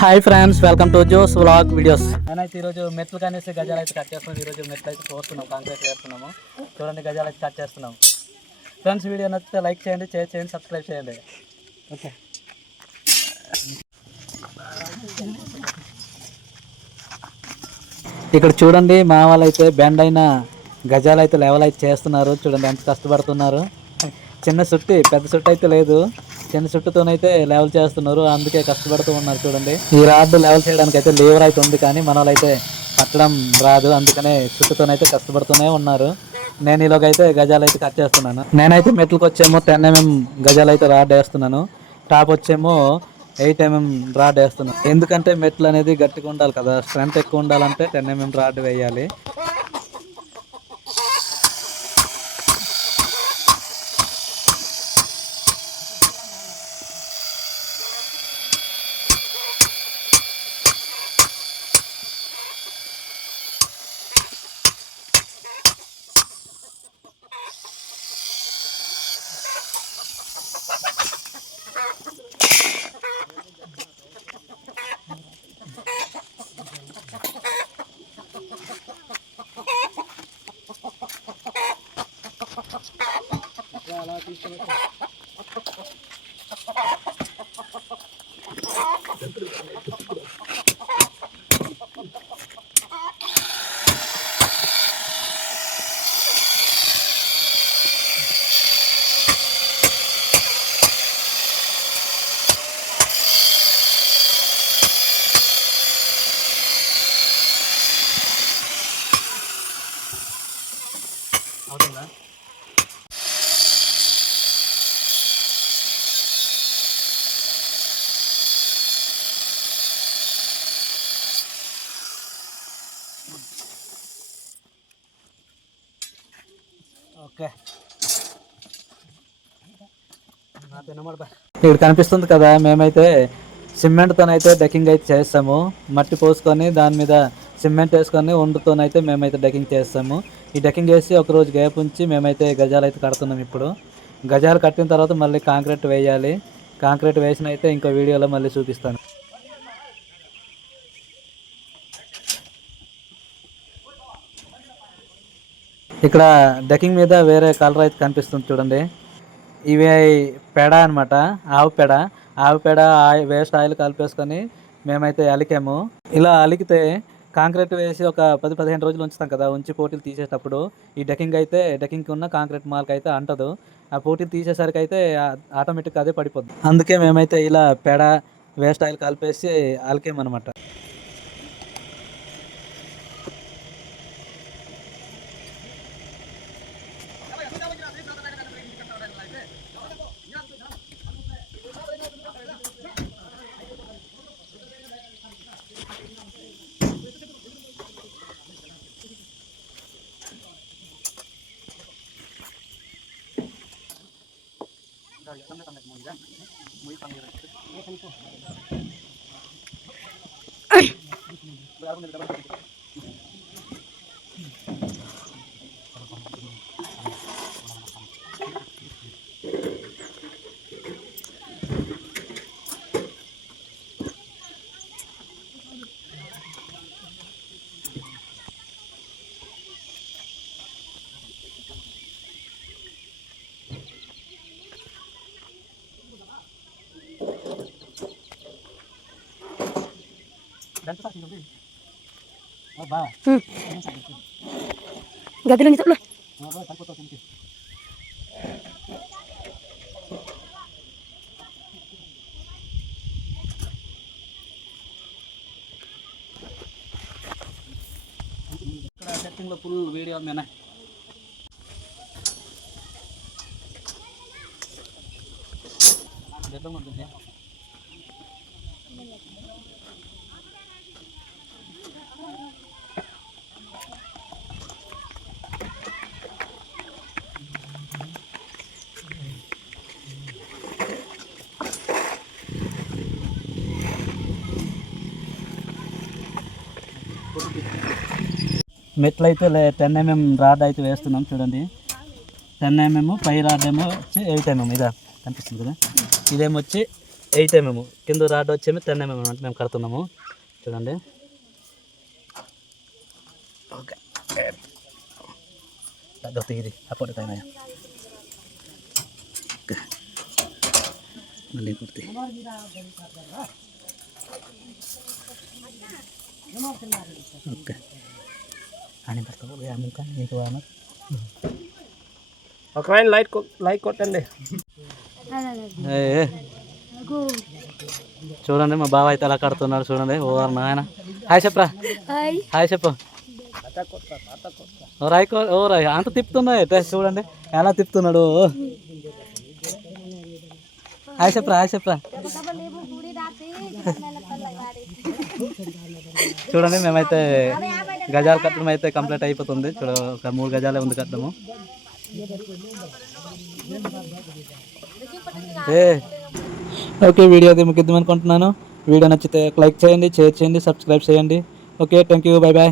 Hi friends, welcome to Jo's vlog videos. నేనైతే ఈరోజు మెట్లు కనేసి గజాలు అయితే కట్ చేస్తున్నాం. ఈరోజు మెట్లు అయితే పోస్తున్నాం, కాంక్రీట్ వేస్తున్నాము. చూడండి, గజాలు అయితే కట్ చేస్తున్నాం. ఫ్రెండ్స్, వీడియో నచ్చితే లైక్ చేయండి, షేర్ చేయండి, సబ్స్క్రైబ్ చేయండి. ఓకే, ఇక్కడ చూడండి, మా వాళ్ళు అయితే బెండ్ అయిన గజాలు అయితే లెవెల్ అయితే చేస్తున్నారు. చూడండి ఎంత కష్టపడుతున్నారు. చిన్న సుట్టి, పెద్ద సుట్టి అయితే లేదు, చిన్న చుట్టుతోనైతే లెవెల్ చేస్తున్నారు. అందుకే కష్టపడుతూ ఉన్నారు. చూడండి, ఈ రాడ్ లెవెల్ చేయడానికి అయితే లీవర్ అయితే ఉంది, కానీ మన వాళ్ళైతే కట్టడం రాదు. అందుకనే చుట్టుతోనైతే కష్టపడుతూనే ఉన్నారు. నేను ఈలోగైతే గజాలు అయితే కట్ చేస్తున్నాను. నేనైతే మెట్లకు వచ్చేమో 10 mm గజాలు అయితే రాడ్ వేస్తున్నాను. టాప్ వచ్చేమో 8 mm రాడ్ వేస్తున్నాను. ఎందుకంటే మెట్లు అనేది గట్టిగా ఉండాలి కదా, స్ట్రెంత్ ఎక్కువ ఉండాలంటే 10 mm రాడ్ వేయాలి. అలా తీసుకుని అవుతుందా? ఓకే, ఇక్కడ కనిపిస్తుంది కదా, మేమైతే సిమెంట్తోనైతే డెకింగ్ అయితే చేస్తాము. మట్టి పోసుకొని దాని మీద సిమెంట్ వేసుకొని వండుతోనైతే మేమైతే డెకింగ్ చేస్తాము. ఈ డెకింగ్ వేసి ఒకరోజు గ్యాప్ ఉంచి మేమైతే గజాలు అయితే కడుతున్నాం. ఇప్పుడు గజాలు కట్టిన తర్వాత మళ్ళీ కాంక్రీట్ వేయాలి. కాంక్రీట్ వేసిన అయితే ఇంకో వీడియోలో మళ్ళీ చూపిస్తాను. ఇక్కడ డెకింగ్ మీద వేరే కలర్ అయితే కనిపిస్తుంది చూడండి. ఇవి పెడ అనమాట, ఆవు పెడ. ఆవు పెడ వేస్ట్ ఆయిల్ కలిపేసుకొని మేమైతే అలికాము. ఇలా అలికితే కాంక్రీట్ వేసి ఒక 10-15 రోజులు ఉంచుతాం కదా, ఉంచి పోటీలు తీసేటప్పుడు ఈ డెకింగ్ ఉన్న కాంక్రీట్ మాల్కి అయితే అంటదు. ఆ పోటీలు తీసేసరికి అయితే ఆటోమేటిక్గా అదే పడిపోద్ది. అందుకే మేమైతే ఇలా పెడ వేస్ట్ ఆయిల్ కలిపేసి అలికామన్నమాట. గదిలో నుంచి ఇక్కడ సెట్టింగ్లో ఫుల్ వీడియో మేనా. మెట్లు అయితే 10 mm రాడ్ అయితే వేస్తున్నాం. చూడండి, 10 mm, పై రాడ్ ఏమో వచ్చి 8 mm. ఇదా కనిపిస్తుంది కదా, ఇదేమో వచ్చి 8 mm, కింద రాడ్ వచ్చేమి 10 mm అంటే మేము కడుతున్నాము చూడండి. ఓకే ఇది అప్పుడు టైం మళ్ళీ కుర్తి ఓకే అని పడతావు ఒక లైక్ కొట్టండి. చూడండి మా బావ అయితే అలా కడుతున్నాడు చూడండి. ఓ నాయన హాయ్ చెప్పరా, హాయ్ చెప్పు. ఓ రాయ్ అంత తిప్పుతున్నాయి చూడండి ఎలా తిప్పుతున్నాడు. హాయ్ చెప్పరా, హాయ్ చెప్పరా. చూడండి మేమైతే గజాలు కట్టడం అయితే కంప్లీట్ అయిపోతుంది. చూడ ఒక 3 గజాలే ఉంది కట్టడము. ఓకే వీడియో అది ముగిద్దాం అనుకుంటున్నాను. వీడియో నచ్చితే లైక్ చేయండి, షేర్ చేయండి, సబ్స్క్రైబ్ చేయండి. Okay thank you, bye bye.